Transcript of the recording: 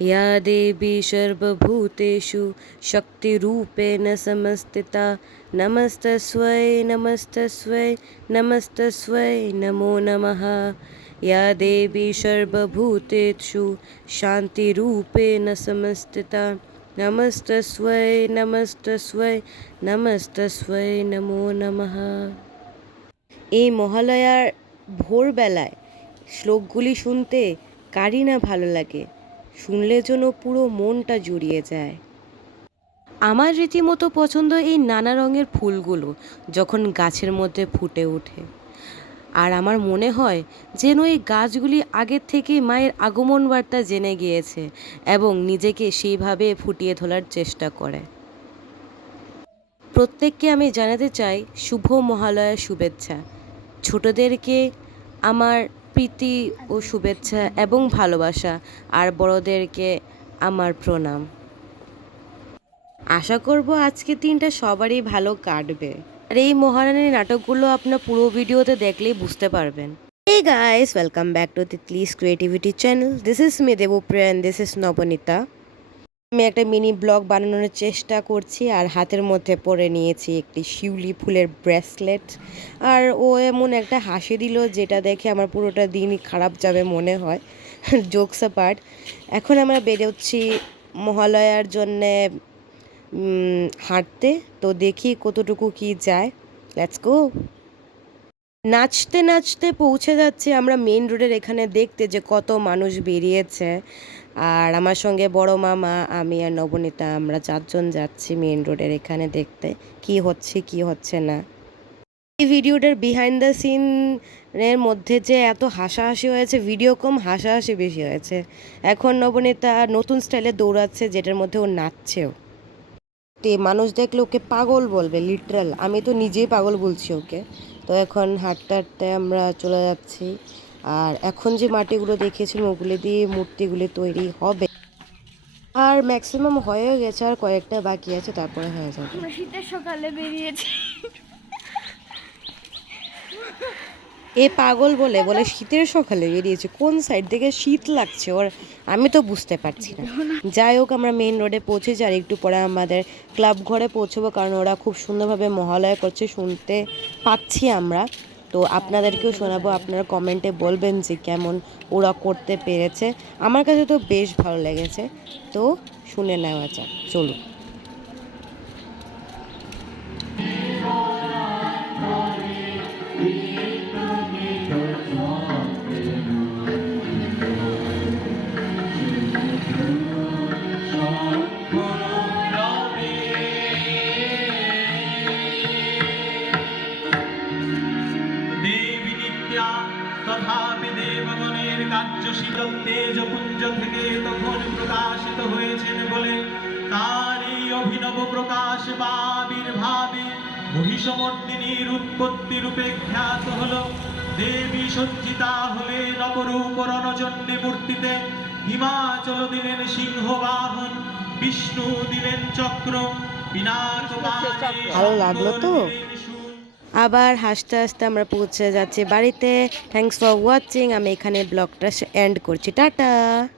या देवी सर्वभूतेषु शक्तिरूपेण संस्थिता नमस्तस्यै नमस्तस्यै नमस्तस्यै नमो नमः। या देवी सर्वभूतेषु शान्तिरूपेण संस्थिता नमस्तस्यै नमस्तस्यै नमस्तस्यै नमो नमः। এই মহালয়ার ভোরবেলায় শ্লোকগুলি শুনতে কারই না ভালো লাগে, শুনলে যেন পুরো মনটা জুড়িয়ে যায়। আমার রীতিমতো পছন্দ এই নানা রঙের ফুলগুলো যখন গাছের মধ্যে ফুটে ওঠে। আর আমার মনে হয় যেন এই গাছগুলি আগের থেকেই মায়ের আগমন বার্তা জেনে গিয়েছে এবং নিজেকে সেইভাবে ফুটিয়ে তোলার চেষ্টা করে। প্রত্যেককে আমি জানাতে চাই শুভ মহালয়ার শুভেচ্ছা। ছোটদেরকে আমার প্রীতি ও শুভেচ্ছা এবং ভালোবাসা, আর বড়দেরকে আমার প্রণাম। আশা করব আজকের দিনটা সবারই ভালো কাটবে। আর এই মহারানীর নাটকগুলো আপনার পুরো ভিডিওতে দেখলেই বুঝতে পারবেন। Hey guys, welcome back to Titli's Creativity channel. This is me Devopriya and this is Nobonita. আমি একটা মিনি ব্লগ বানানোর চেষ্টা করছি আর হাতের মধ্যে পরে নিয়েছি একটি শিউলি ফুলের ব্রেসলেট। আর ও এমন একটা হাসি দিল যেটা দেখে আমার পুরোটা দিনই খারাপ যাবে মনে হয়। জোকস অ্যাপার্ট, এখন আমরা বেরোচ্ছি মহালয়ার জন্যে হাঁটতে, তো দেখি কতটুকু কি যায়। Let's go. নাচতে নাচতে পৌঁছে যাচ্ছি আমরা মেন রোডের এখানে দেখতে যে কত মানুষ বেরিয়েছে। আর আমার সঙ্গে বড় মামা, আমি আর নবনীতা, আমরা 4 জন যাচ্ছি মেন রোডের এখানে দেখতে কি হচ্ছে কি হচ্ছে না। এই ভিডিওটার বিহাইন্ড দ্য সিনের মধ্যে যে এত হাসাহাসি হয়েছে, ভিডিও কম হাসাহাসি বেশি হয়েছে। এখন নবনীতা নতুন স্টাইলে দৌড়াচ্ছে যেটার মধ্যে ও নাচছেও। মানুষ দেখলে ওকে পাগল বলবে, লিটারাল আমি তো নিজেই পাগল বলছি ওকে। তো এখন হাঁটতে হাঁটতে আমরা চলে যাচ্ছি। আর এখন যে মাটিগুলো দেখেছিলাম ওগুলো দিয়ে মূর্তিগুলি তৈরি হবে, আর ম্যাক্সিমাম হয়ে গেছে, আর কয়েকটা বাকি আছে, তারপরে হয়ে যাবে। শীতের সকালে বেরিয়েছি। এ পাগল বলে বলে শীতের সকালে বেরিয়েছে, কোন সাইড থেকে শীত লাগছে ওর আমি তো বুঝতে পারছি না। যাই হোক, আমরা মেইন রোডে পৌঁছেছি আর একটু পরে আমাদের ক্লাব ঘরে পৌঁছবো, কারণ ওরা খুব সুন্দরভাবে মহালয়া করছে শুনতে পাচ্ছি আমরা। তো আপনাদেরকেও শোনাবো, আপনারা কমেন্টে বলবেন যে কেমন ওরা করতে পেরেছে। আমার কাছে তো বেশ ভালো লেগেছে, তো শুনে নেওয়া যাক, চলুন। তথাপি দেবগণের কার্যশীল তেজপুঞ্জ থেকে তখন প্রকাশিত হয়েছেন বলে তারই অভিনব প্রকাশ বা আবির্ভাবে মহিষমর্দিনীর উৎপত্তি রূপে খ্যাত হল। দেবী সজ্জিতা হলে নবরূপ রণচণ্ডী মূর্তিতে, হিমাচল দিলেন সিংহ বাহন, বিষ্ণু দিলেন চক্র, পিনাক ভালো লাগলো তো। আবার হাসতে হাসতে আমরা পৌঁছে যাচ্ছি বাড়িতে। Thanks for watching. আমি এখানে ব্লগটা এন্ড করছি। টাটা।